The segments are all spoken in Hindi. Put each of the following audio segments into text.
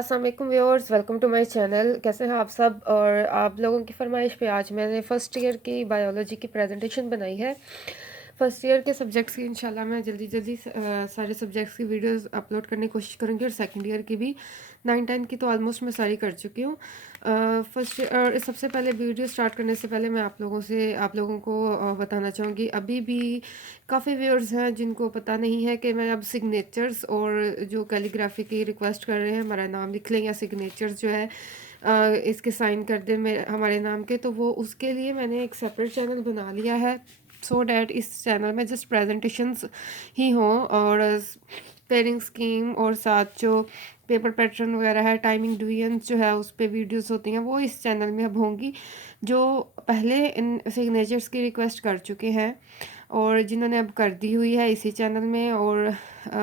अस्सलाम वालेकुम viewers, welcome to my channel. कैसे हैं आप सब? और आप लोगों की फरमाइश पे आज मैंने फ़र्स्ट ईयर की बायोलॉजी की प्रेजेंटेशन बनाई है। फ़र्स्ट ईयर के सब्जेक्ट्स की इंशाल्लाह मैं जल्दी जल्दी सारे सब्जेक्ट्स की वीडियोस अपलोड करने की कोशिश करूँगी, और सेकंड ईयर की भी 9-10 की तो ऑलमोस्ट मैं सारी कर चुकी हूँ। फर्स्ट और सबसे पहले वीडियो स्टार्ट करने से पहले मैं आप लोगों को बताना चाहूँगी, अभी भी काफ़ी व्यूअर्स हैं जिनको पता नहीं है कि मैं अब सिग्नेचर्स और जो कैलीग्राफी की रिक्वेस्ट कर रहे हैं, हमारा नाम लिख लें या सिग्नेचर्स जो है इसके साइन कर दें मेरे हमारे नाम के, तो वो उसके लिए मैंने एक सेपरेट चैनल बना लिया है, सो डैट इस चैनल में जस्ट प्रेजेंटेशंस ही हों, और पेयरिंग स्कीम और साथ जो पेपर पैटर्न वगैरह है, टाइमिंग डिवीजन्स जो है उस पर वीडियोस होती हैं, वो इस चैनल में अब होंगी। जो पहले इन सिग्नेचर्स की रिक्वेस्ट कर चुके हैं और जिन्होंने अब कर दी हुई है इसी चैनल में, और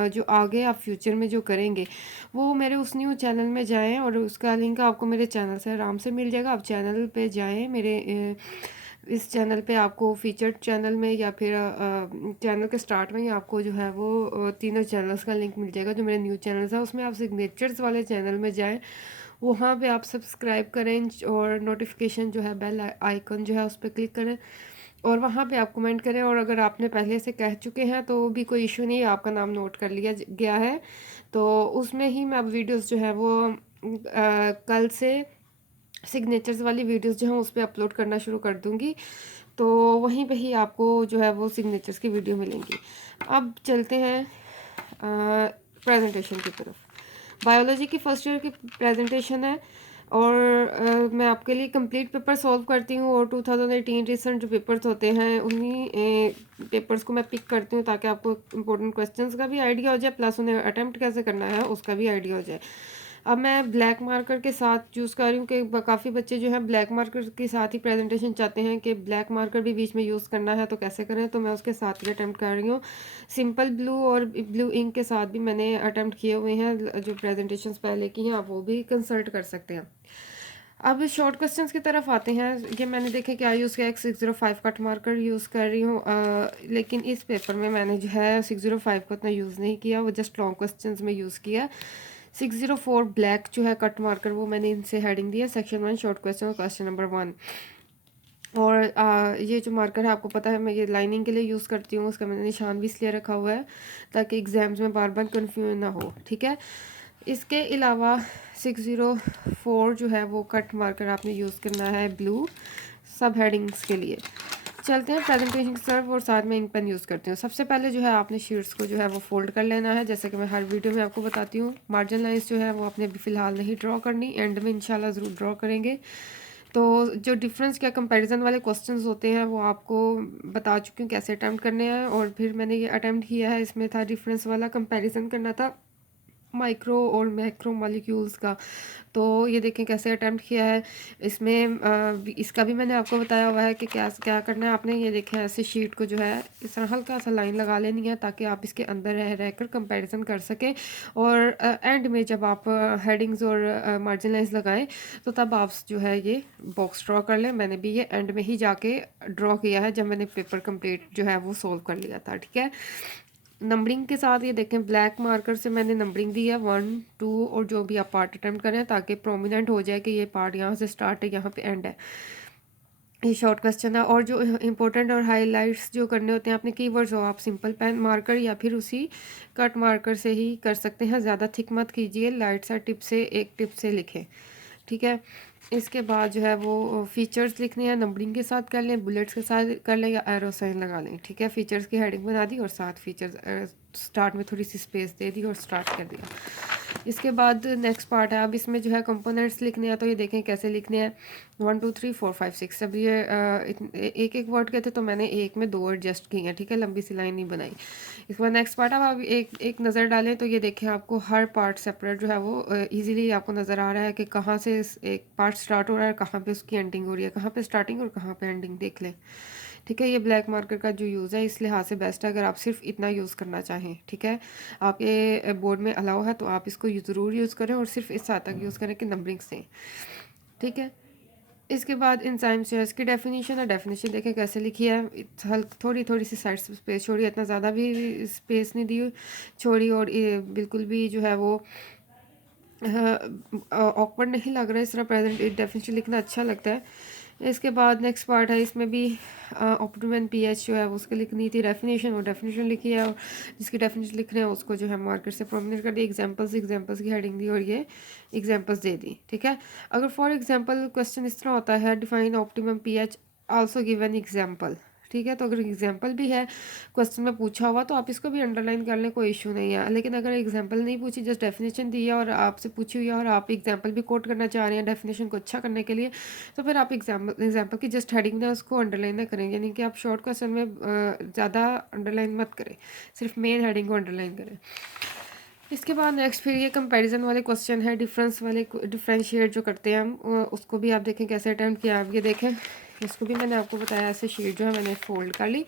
जो आगे आप फ्यूचर में जो करेंगे वो मेरे उस न्यू चैनल में जाएं, और उसका लिंक आपको मेरे चैनल से आराम से मिल जाएगा। आप चैनल पे जाएं, मेरे इस चैनल पे आपको फीचर्ड चैनल में या फिर चैनल के स्टार्ट में ही आपको जो है वो तीनों चैनल्स का लिंक मिल जाएगा जो मेरे न्यू चैनल्स है। उसमें आप सिग्नेचर्स वाले चैनल में जाएं, वहाँ पे आप सब्सक्राइब करें और नोटिफिकेशन जो है बेल आइकन जो है उस पर क्लिक करें, और वहाँ पे आप कमेंट करें। और अगर आपने पहले से कह चुके हैं तो भी कोई इशू नहीं है, आपका नाम नोट कर लिया गया है। तो उसमें ही मैं अब वीडियोस जो है वो कल से सिग्नेचर्स वाली वीडियोस जो हैं उस पर अपलोड करना शुरू कर दूँगी, तो वहीं पे ही आपको जो है वो सिग्नेचर्स की वीडियो मिलेंगी। अब चलते हैं प्रेजेंटेशन की तरफ। बायोलॉजी की फ़र्स्ट ईयर की प्रेजेंटेशन है, और मैं आपके लिए कंप्लीट पेपर सॉल्व करती हूँ, और 2018 रिसेंट जो पेपर्स होते हैं उन्हीं पेपर्स को मैं पिक करती हूँ ताकि आपको इंपॉर्टेंट क्वेश्चंस का भी आइडिया हो जाए, प्लस उन्हें अटेम्प्ट कैसे करना है उसका भी आइडिया हो जाए। अब मैं ब्लैक मार्कर के साथ चूज़ कर रही हूँ कि काफ़ी बच्चे जो हैं ब्लैक मार्कर के साथ ही प्रेजेंटेशन चाहते हैं कि ब्लैक मार्कर भी बीच में यूज़ करना है तो कैसे करें, तो मैं उसके साथ भी अटैम्प्ट कर रही हूँ। सिंपल ब्लू और ब्लू इंक के साथ भी मैंने अटैम्प्ट किए हुए हैं, जो प्रेजेंटेशंस पहले की हैं आप वो भी कंसल्ट कर सकते हैं। अब शॉर्ट क्वेश्चंस की तरफ आते हैं। ये मैंने देखे क्या यूज़ किया, एक 605 कट मार्कर यूज़ कर रही हूँ, लेकिन इस पेपर में मैंने जो है 605 को उतना यूज़ नहीं किया, वो जस्ट लॉन्ग क्वेश्चंस में यूज़ किया। 604 ब्लैक जो है कट मार्कर, वो मैंने इनसे हेडिंग दिया section 1 short question, question number 1। और ये जो मार्कर है आपको पता है मैं ये लाइनिंग के लिए यूज़ करती हूँ, उसका मैंने निशान भी इसलिए रखा हुआ है ताकि एग्ज़ाम्स में बार बार कन्फ्यूज ना हो, ठीक है। इसके अलावा 604 जो है वो कट मार्कर आपने यूज़ करना है ब्लू सब हेडिंग्स के लिए। चलते हैं प्रेजेंटेशन की तरफ, और साथ में इंक पेन यूज़ करती हूँ। सबसे पहले जो है आपने शीट्स को जो है वो फोल्ड कर लेना है, जैसे कि मैं हर वीडियो में आपको बताती हूँ। मार्जिन लाइंस जो है वो आपने अभी फ़िलहाल नहीं ड्रॉ करनी, एंड में इंशाल्लाह ज़रूर ड्रॉ करेंगे। तो जो डिफरेंस क्या कंपैरिजन वाले क्वेश्चंस होते हैं वो आपको बता चुकी हूँ कैसे अटैम्प्ट करने हैं, और फिर मैंने ये अटैम्प्ट किया है, इसमें था डिफरेंस वाला कंपैरिजन करना था माइक्रो और मैक्रो मॉलिक्यूल्स का। तो ये देखें कैसे अटैम्प्ट किया है। इसमें इसका भी मैंने आपको बताया हुआ है कि क्या क्या करना है आपने। ये देखें ऐसे शीट को जो है इस तरह हल्का सा लाइन लगा लेनी है ताकि आप इसके अंदर रह रहकर कंपैरिजन कर सकें, और एंड में जब आप हेडिंग्स और मार्जिन लाइंस लगाएं तो तब आप जो है ये बॉक्स ड्रॉ कर लें। मैंने भी ये एंड में ही जाके ड्रॉ किया है जब मैंने पेपर कंप्लीट जो है वो सोल्व कर लिया था, ठीक है। नंबरिंग के साथ ये देखें ब्लैक मार्कर से मैंने नंबरिंग दी है 1 2, और जो भी आप पार्ट अटैम्प्ट करें ताकि प्रोमिनेंट हो जाए कि ये पार्ट यहाँ से स्टार्ट है यहाँ पे एंड है। ये शॉर्ट क्वेश्चन है, और जो इंपॉर्टेंट और हाइलाइट्स जो करने होते हैं अपने कीवर्ड्स हो आप सिंपल पेन मार्कर या फिर उसी कट मार्कर से ही कर सकते हैं। ज़्यादा थिक मत कीजिए, लाइट सा टिप से एक टिप से लिखें, ठीक है। इसके बाद जो है वो फीचर्स लिखने हैं, नंबरिंग के साथ कर लें, बुलेट्स के साथ कर लें या एरो साइन लगा लें, ठीक है। फीचर्स की हेडिंग बना दी और साथ फीचर्स स्टार्ट में थोड़ी सी स्पेस दे दी और स्टार्ट कर दिया। इसके बाद नेक्स्ट पार्ट है, अब इसमें जो है कंपोनेंट्स लिखने हैं, तो ये देखें कैसे लिखने हैं 1 2 3 4 5 6। अब ये एक एक वर्ड के थे तो मैंने एक में दो एडजस्ट किए हैं, ठीक है, लंबी सी लाइन नहीं बनाई। इसके बाद नेक्स्ट पार्ट, अब आप एक एक नज़र डालें तो ये देखें आपको हर पार्ट सेपरेट जो है वो इजीली आपको नज़र आ रहा है कि कहाँ से एक पार्ट स्टार्ट हो रहा है, कहाँ पे उसकी एंडिंग हो रही है, कहाँ पे स्टार्टिंग और कहाँ पे एंडिंग देख लें, ठीक है। ये ब्लैक मार्कर का जो यूज़ है इस लिहाज से बेस्ट है अगर आप सिर्फ इतना यूज़ करना चाहें, ठीक है। आपके बोर्ड में अलाउ है तो आप इसको ज़रूर यूज़ करें, और सिर्फ इस हद तक यूज़ करें कि नंबरिंग से, ठीक है। इसके बाद इंजाइम्स जो है इसकी डेफिनेशन है, डेफिनेशन देखें कैसे लिखी है। थोड़ी थोड़ी सी साइड से स्पेस छोड़ी, इतना ज़्यादा भी स्पेस नहीं दी छोड़ी, और ये बिल्कुल भी जो है वो ऑकवर्ड नहीं लग रहा है, इस तरह प्रेजेंट डेफिनेशन लिखना अच्छा लगता है। इसके बाद नेक्स्ट पार्ट है, इसमें भी ऑप्टिमम पीएच जो है वो उसकी लिखनी थी डेफिनेशन, वो डेफिनेशन लिखी है, और जिसकी डेफिनेशन लिख रहे हैं उसको जो है मार्कर से प्रोमिनेट कर दी, एग्जांपल्स की हेडिंग दी और ये एग्जांपल्स दे दी। ठीक है, अगर फॉर एग्जांपल क्वेश्चन इस तरह होता है, define optimum pH also give an example. ठीक है, तो अगर एग्जांपल भी है क्वेश्चन में पूछा हुआ तो आप इसको भी अंडरलाइन कर लें, कोई इशू नहीं है। लेकिन अगर एग्जांपल नहीं पूछी, जस्ट डेफिनेशन दी है और आपसे पूछी हुई है और आप एग्जांपल भी कोट करना चाह रहे हैं डेफिनेशन को अच्छा करने के लिए, तो फिर आप एग्जांपल की जस्ट हेडिंग दें, उसको अंडरलाइन ना करें। यानी कि आप शॉर्ट क्वेश्चन में ज़्यादा अंडरलाइन मत करें, सिर्फ मेन हेडिंग को अंडरलाइन करें। इसके बाद नेक्स्ट फिर ये कंपैरिजन वाले क्वेश्चन है, डिफरेंशिएट जो करते हैं हम, उसको भी आप देखें कैसे अटैम्प्ट किया। आप ये देखें, इसको भी मैंने आपको बताया, ऐसे शीट जो है मैंने फोल्ड कर ली,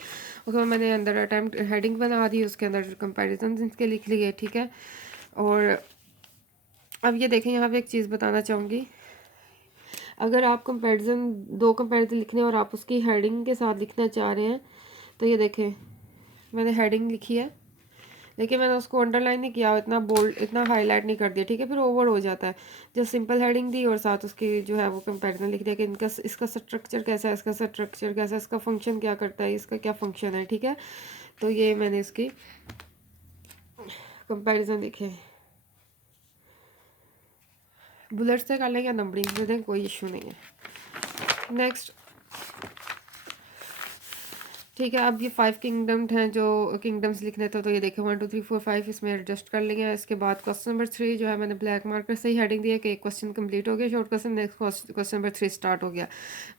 उसमें मैंने अंदर अटैम्प्ट हेडिंग बना दी, उसके अंदर कंपैरिजन इसके लिख लिए। ठीक है, और अब ये देखें, यहाँ पे एक चीज़ बताना चाहूँगी, अगर आप दो कंपैरिजन लिखने और आप उसकी हेडिंग के साथ लिखना चाह रहे हैं, तो ये देखें मैंने हेडिंग लिखी है, लेकिन मैंने उसको अंडरलाइन नहीं किया, इतना बोल्ड, इतना हाईलाइट नहीं कर दिया। ठीक है, फिर ओवर हो जाता है। जो सिंपल हेडिंग दी और साथ उसकी जो है वो कंपैरिजन लिख दिया कि इनका इसका स्ट्रक्चर कैसा है, इसका स्ट्रक्चर कैसा है, इसका फंक्शन क्या करता है, इसका क्या फंक्शन है। ठीक है, तो ये मैंने इसकी कंपैरिजन लिखे। बुलेट से कर लें या नंबरिंग से दें, कोई इशू नहीं है। नेक्स्ट, ठीक है, अब ये 5 किंगडम हैं जो किंगडम्स लिखने थे, तो ये देखें 1 2 3 4 5 इसमें एडजस्ट कर लेंगे। इसके बाद क्वेश्चन नंबर 3 जो है मैंने ब्लैक मार्कर से ही हेडिंग दिया कि एक क्वेश्चन कंप्लीट हो गया, short question, next question number 3 start हो गया।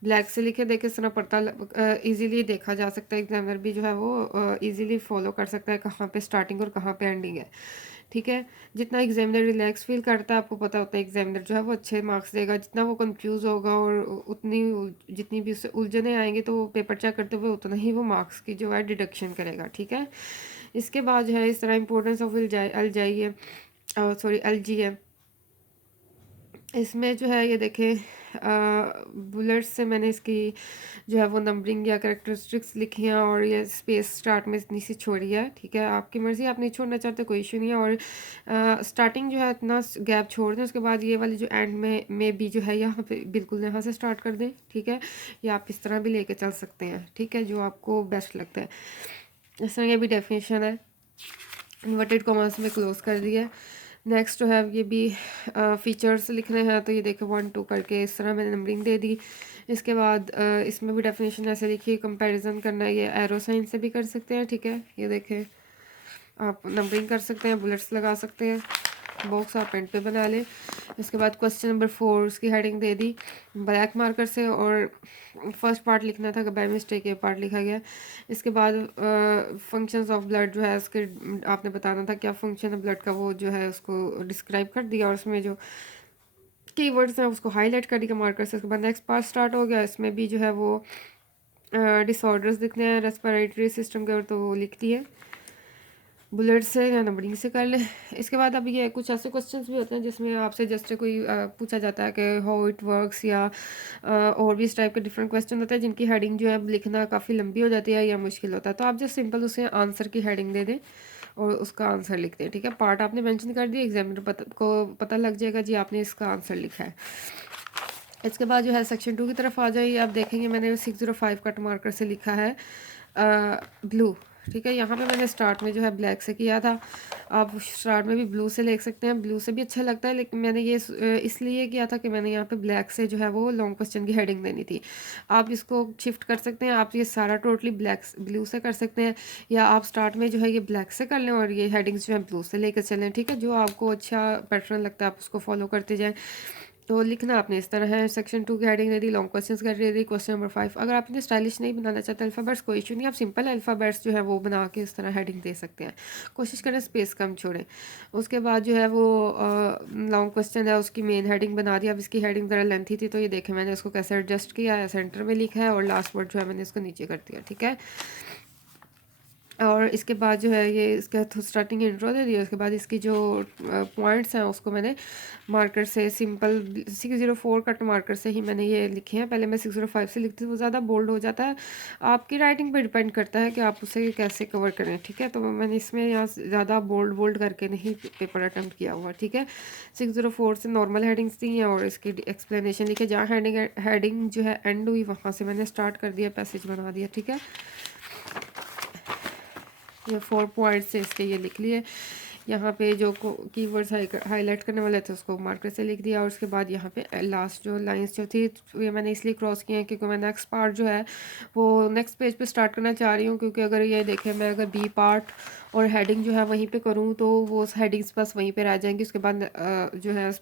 ब्लैक से लिखे, देखे इस तरह पढ़ता ईजिली देखा जा सकता है, एग्जामिनर भी जो है वो ईजिली फॉलो कर सकता है कहाँ पे स्टार्टिंग और कहाँ पे एंडिंग है। ठीक है, जितना एग्जामिनर रिलैक्स फील करता है, आपको पता होता है एग्जामिनर जो है वो अच्छे मार्क्स देगा। जितना वो कंफ्यूज होगा और उतनी जितनी भी उससे उलझने आएंगे, तो वो पेपर चेक करते हुए उतना ही वो मार्क्स की जो है डिडक्शन करेगा। ठीक है, इसके बाद जो है इस तरह इंपॉर्टेंस ऑफ एल जी है, सॉरी एल जी है, इसमें जो है ये देखें बुलेट्स से मैंने इसकी जो है वो नंबरिंग या करेक्टरिस्टिक्स लिखी हैं, और ये स्पेस स्टार्ट में इतनी सी छोड़ी है। ठीक है, आपकी मर्ज़ी, आप नहीं छोड़ना चाहते कोई इशू नहीं है। और स्टार्टिंग जो है इतना गैप छोड़ दें, उसके बाद ये वाली जो एंड में भी जो है यहाँ पे बिल्कुल यहाँ से स्टार्ट कर दें। ठीक है, या आप इस तरह भी लेके चल सकते हैं। ठीक है, जो आपको बेस्ट लगता है। इस तरह ये भी डेफिनेशन है, इन्वर्टेड कॉमर्स में क्लोज कर दिया। नेक्स्ट जो है ये भी फीचर्स लिखने हैं, तो ये देखें 1 2 करके इस तरह मैंने नंबरिंग दे दी। इसके बाद इसमें भी डेफिनेशन ऐसे लिखी, कंपैरिजन करना है, ये एरो साइन से भी कर सकते हैं। ठीक है, ये देखें आप नंबरिंग कर सकते हैं, बुलेट्स लगा सकते हैं, बॉक्स आप पेंट पे बना लें। इसके बाद क्वेश्चन नंबर 4 उसकी हेडिंग दे दी ब्लैक मार्कर से, और फर्स्ट पार्ट लिखना था कि बाय मिस्टेक ये पार्ट लिखा गया। इसके बाद फंक्शंस ऑफ ब्लड जो है उसके आपने बताना था क्या फंक्शन है ब्लड का, वो जो है उसको डिस्क्राइब कर दिया, और उसमें जो कीवर्ड्स हैं उसको हाईलाइट कर दिया मार्कर से। उसके बाद नेक्स्ट पार्ट स्टार्ट हो गया, इसमें भी जो है वो डिसऑर्डर्स लिखने हैं रेस्पिरेटरी सिस्टम के, तो वो लिख दिए बुलेट से या नंबरिंग से कर लें। इसके बाद अब ये कुछ ऐसे क्वेश्चंस भी होते हैं जिसमें आपसे जस्ट कोई पूछा जाता है कि हाउ इट वर्क्स, या और भी इस टाइप के डिफरेंट क्वेश्चन होते हैं जिनकी हेडिंग जो है लिखना काफ़ी लंबी हो जाती है या मुश्किल होता है, तो आप जस्ट सिंपल उसे आंसर की हेडिंग दे दें और उसका आंसर लिख दें। ठीक है, पार्ट आपने मेंशन कर दिया, एग्जामिनर को पता लग जाएगा जी आपने इसका आंसर लिखा है। इसके बाद जो है सेक्शन 2 की तरफ आ जाइए, आप देखेंगे मैंने 605 कट मार्कर से लिखा है ब्लू। ठीक है, यहाँ पे मैंने स्टार्ट में जो है ब्लैक से किया था, आप स्टार्ट में भी ब्लू से लिख सकते हैं, ब्लू से भी अच्छा लगता है, लेकिन मैंने ये इसलिए किया था कि मैंने यहाँ पे ब्लैक से जो है वो लॉन्ग क्वेश्चन की हेडिंग देनी थी। आप इसको शिफ्ट कर सकते हैं, आप ये सारा टोटली ब्लू से कर सकते हैं, या आप स्टार्ट में जो है ये ब्लैक से कर लें और ये हेडिंग्स जो है ब्लू से लेकर चलें। ठीक है, जो आपको अच्छा पैटर्न लगता है आप उसको फॉलो करते जाएँ। तो लिखना आपने इस तरह है, सेक्शन 2 की हेडिंग दे दी, लॉन्ग क्वेश्चंस कर दे दी। क्वेश्चन नंबर 5 अगर आप इन्हें स्टाइलिश नहीं बनाना चाहते अल्फ़ाबेट्स, कोई इशू नहीं, आप सिंपल अल्फ़ाबेट्स जो है वो बना के इस तरह हेडिंग दे सकते हैं, कोशिश करें स्पेस कम छोड़ें। उसके बाद जो है वो लॉन्ग क्वेश्चन है उसकी मेन हेडिंग बना दी। अब इसकी हेडिंग ज़रा लेंथी थी, तो ये देखें मैंने उसको कैसे एडजस्ट किया है, सेंटर में लिखा है और लास्ट वर्ड जो है मैंने इसको नीचे कर दिया। ठीक है, और इसके बाद जो है ये इसका स्टार्टिंग इंट्रो दे दिया। उसके बाद इसकी जो पॉइंट्स हैं उसको मैंने मार्कर से सिंपल 604 कट मार्कर से ही मैंने ये लिखे हैं। पहले मैं 605 से लिखती हूँ, वो ज़्यादा बोल्ड हो जाता है। आपकी राइटिंग पे डिपेंड करता है कि आप उसे कैसे कवर करें, ठीक है। तो मैंने इसमें यहाँ ज़्यादा बोल्ड बोल्ड करके नहीं पेपर अटैम्प्ट किया हुआ, ठीक है। 604 से नॉर्मल हेडिंग्स दी हैं और इसकी एक्सप्लेनेशन लिखे। जहाँ हेडिंग जो है एंड हुई वहाँ से मैंने स्टार्ट कर दिया, पैसेज बना दिया, ठीक है। ये 4 पॉइंट्स से इसके ये लिख लिए। यहाँ पे जो कीवर्ड्स हाईलाइट करने वाले थे उसको मार्कर से लिख दिया। और उसके बाद यहाँ पे लास्ट जो लाइंस जो थी ये मैंने इसलिए क्रॉस किए हैं क्योंकि मैं नेक्स्ट पार्ट जो है वो नेक्स्ट पेज पे स्टार्ट करना चाह रही हूँ। क्योंकि अगर ये देखें मैं अगर बी पार्ट और हेडिंग जो है वहीं पे करूँ तो वो हेडिंग्स बस वहीं पे रह जाएंगी। उसके बाद जो है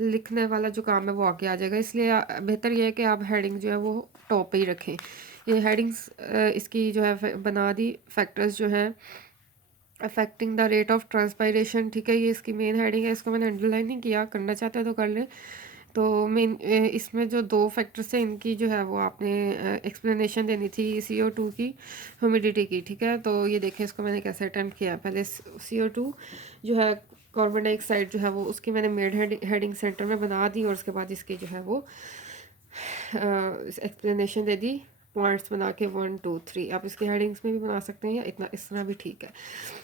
लिखने वाला जो काम है वो आगे आ जाएगा। इसलिए बेहतर ये है कि आप हेडिंग जो है वो टॉप पे ही रखें। ये हेडिंग्स इसकी जो है बना दी। फैक्टर्स जो हैं affecting the rate of transpiration, ठीक है, ये इसकी मेन हेडिंग है। इसको मैंने अंडरलाइन नहीं किया, करना चाहते हैं तो कर लें। तो मेन इसमें जो 2 फैक्टर्स हैं इनकी जो है वो आपने एक्सप्लेनेशन देनी थी CO2 की, ह्यूमिडिटी की, ठीक है। तो ये देखें इसको मैंने कैसे अटैम्प्ट किया। पहले CO2 जो है कार्बन डाइऑक्साइड जो है वो उसकी मैंने मेड हेडिंग सेंटर में बना दी। और उसके बाद इसकी जो है वो एक्सप्लेनेशन दे दी, पॉइंट्स बना के 1 2 3। आप इसके हेडिंग्स में भी बना सकते हैं या इतना इस तरह भी ठीक है।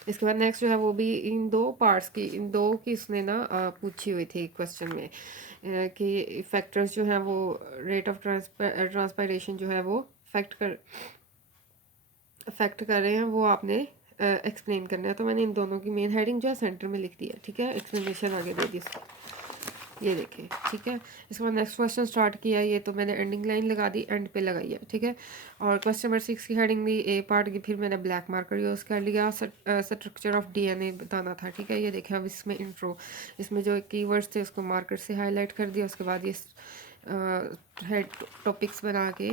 इसके बाद नेक्स्ट जो है वो भी इन 2 पार्ट्स की, इन 2 की इसने ना पूछी हुई थी क्वेश्चन में कि फैक्टर्स जो हैं वो रेट ऑफ ट्रांसपायरेशन जो है वो अफेक्ट कर रहे हैं, वो आपने एक्सप्लेन करना है। तो मैंने इन दोनों की मेन हेडिंग जो है सेंटर में लिख दी है, ठीक है। एक्सप्लेनेशन आगे दे दी इसको, ये देखें, ठीक है। इसके बाद नेक्स्ट क्वेश्चन स्टार्ट किया। ये तो मैंने एंडिंग लाइन लगा दी, एंड पे लगाई है, ठीक है। और क्वेश्चन नंबर 6 की हेडिंग दी ए पार्ट की, फिर मैंने ब्लैक मार्कर यूज़ कर लिया। स्ट्रक्चर ऑफ DNA बताना था, ठीक है। ये देखें अब इसमें इंट्रो, इसमें जो कीवर्ड्स थे उसको मार्कर से हाईलाइट कर दिया। उसके बाद ये हेड टॉपिक्स बना के,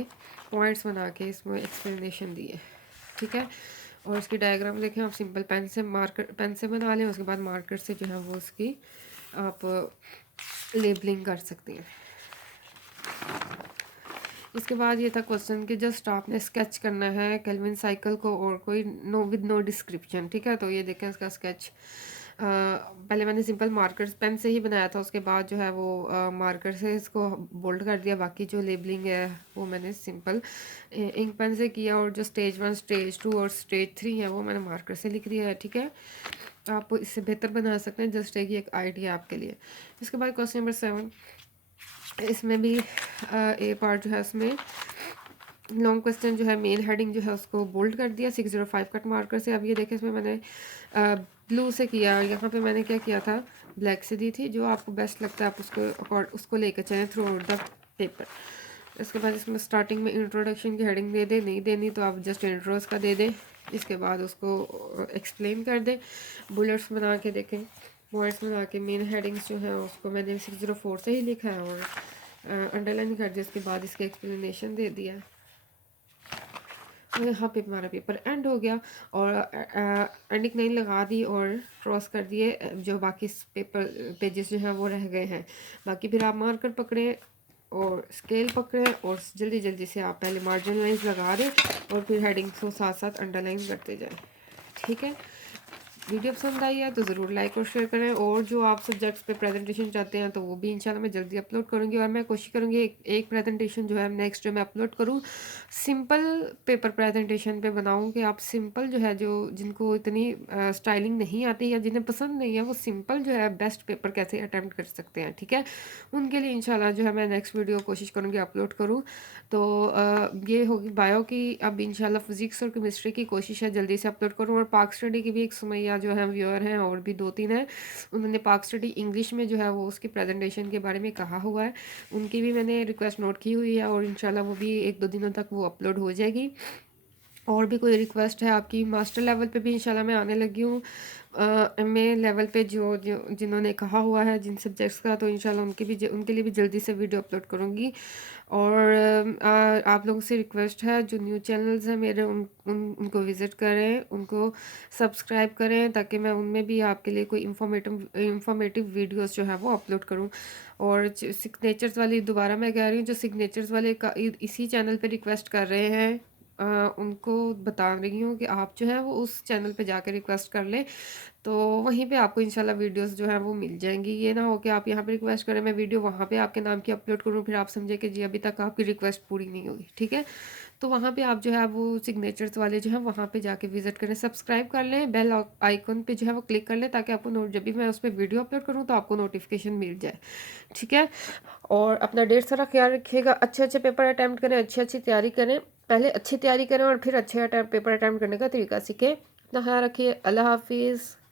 पॉइंट्स बना के इसमें एक्सप्लेनेशन दी है, ठीक है। और इसकी डायग्राम देखें आप सिंपल पेन से बना लें। उसके बाद मार्कर से जो है वो उसकी आप लेबलिंग कर सकती हैं। इसके बाद ये था क्वेश्चन कि जस्ट आपने स्केच करना है केल्विन साइकिल को और कोई नो डिस्क्रिप्शन, ठीक है। तो ये देखें इसका स्केच पहले मैंने सिंपल मार्कर पेन से ही बनाया था। उसके बाद जो है वो मार्कर से इसको बोल्ड कर दिया। बाकी जो लेबलिंग है वो मैंने सिंपल इंक पेन से किया। और जो स्टेज 1 स्टेज 2 और स्टेज 3 है वो मैंने मार्कर से लिख दिया है, ठीक है। आप इससे बेहतर बना सकते हैं, जस्ट एक आइडिया आपके लिए। इसके बाद क्वेश्चन नंबर 7, इसमें भी ए पार्ट जो है उसमें लॉन्ग क्वेश्चन जो है मेन हेडिंग जो है उसको बोल्ड कर दिया 605 कट मार्कर से। अब ये देखें इसमें मैंने ब्लू से किया। यहाँ पे मैंने क्या किया था, ब्लैक से दी थी। जो आपको बेस्ट लगता है आप उसको लेकर चलें थ्रू आउट द पेपर। इसके बाद इसमें स्टार्टिंग में इंट्रोडक्शन की हेडिंग दे दे, नहीं देनी तो आप जस्ट इंट्रोस का दे दें। इसके बाद उसको एक्सप्लेन कर दें, बुलेट्स बना के देखें, पॉइंट्स बना के। मेन हेडिंग्स जो है उसको मैंने 604 से ही लिखा है और अंडरलाइन कर दिया। इसके बाद इसके एक्सप्लेनेशन दे दिया। और यहाँ पे हमारा पेपर एंड हो गया। और एंडिंग लाइन लगा दी और क्रॉस कर दिए। जो बाकी पेपर पेजेस जो हैं वो रह गए हैं। बाकी फिर आप मार्कर पकड़ें और स्केल पकड़ें और जल्दी जल्दी से आप पहले मार्जिन लाइंस लगा दें और फिर हेडिंग्स को साथ साथ अंडरलाइन करते जाएं, ठीक है। वीडियो पसंद आई है तो ज़रूर लाइक और शेयर करें। और जो आप सब्जेक्ट्स पे प्रेजेंटेशन चाहते हैं तो वो भी इंशाल्लाह मैं जल्दी अपलोड करूँगी। और मैं कोशिश करूँगी एक प्रेजेंटेशन जो है नेक्स्ट जो मैं अपलोड करूँ सिंपल पेपर प्रेजेंटेशन पे बनाऊँ कि आप सिंपल जो है, जो जिनको इतनी स्टाइलिंग नहीं आती या जिन्हें पसंद नहीं है, वो सिंपल जो है बेस्ट पेपर कैसे अटैम्प्ट कर सकते हैं, ठीक है। उनके लिए इंशाल्लाह जो है मैं नेक्स्ट वीडियो कोशिश करूँगी अपलोड करूँ। तो ये होगी बायो की। अब इंशाल्लाह फिजिक्स और केमिस्ट्री की कोशिश है जल्दी से अपलोड करूँ। और पाक स्टडी की भी एक सुमैया जो है व्यूअर हैं और भी 2-3 हैं, उन्होंने पाक स्टडी इंग्लिश में जो है वो उसकी प्रेजेंटेशन के बारे में कहा हुआ है। उनकी भी मैंने रिक्वेस्ट नोट की हुई है और इंशाल्लाह वो भी 1-2 दिनों तक वो अपलोड हो जाएगी। और भी कोई रिक्वेस्ट है आपकी, मास्टर लेवल पे भी इंशाल्लाह मैं आने लगी हूँ। MA लेवल पे जो जिन्होंने कहा हुआ है जिन सब्जेक्ट्स का, तो इंशाल्लाह उनके लिए भी जल्दी से वीडियो अपलोड करूँगी। और आप लोगों से रिक्वेस्ट है जो न्यू चैनल्स हैं मेरे उनको विज़िट करें, उनको सब्सक्राइब करें ताकि मैं उनमें भी आपके लिए कोई इंफॉर्मेटिव वीडियोस जो है वो अपलोड करूँ। और सिग्नेचर्स वाली दोबारा मैं कह रही हूँ, जो सिग्नेचर्स वाले का इसी चैनल पे रिक्वेस्ट कर रहे हैं उनको बता रही हूँ कि आप जो है वो उस चैनल पे जाके रिक्वेस्ट कर लें, तो वहीं पे आपको इंशाल्लाह वीडियोस जो है वो मिल जाएंगी। ये ना हो कि आप यहाँ पे रिक्वेस्ट करें, मैं वीडियो वहाँ पे आपके नाम की अपलोड करूँ, फिर आप समझे कि जी अभी तक आपकी रिक्वेस्ट पूरी नहीं हुई, ठीक है। तो वहाँ पे आप जो है वो सिग्नेचर्स वाले जो है वहाँ पे जाके विजिट करें, सब्सक्राइब कर लें, बेल आइकन पे जो है वो क्लिक कर लें, ताकि आपको नोट जब भी मैं उस पर वीडियो अपलोड करूँ तो आपको नोटिफिकेशन मिल जाए, ठीक है। और अपना ढेर सारा ख्याल रखिएगा, अच्छे अच्छे पेपर अटैम्प्ट करें, अच्छी अच्छी तैयारी करें, पहले अच्छी तैयारी करें और फिर अच्छे पेपर अटैम्प्ट करने का तरीका सीखें। अपना ख्याल रखिए, अल्लाह हाफिज़।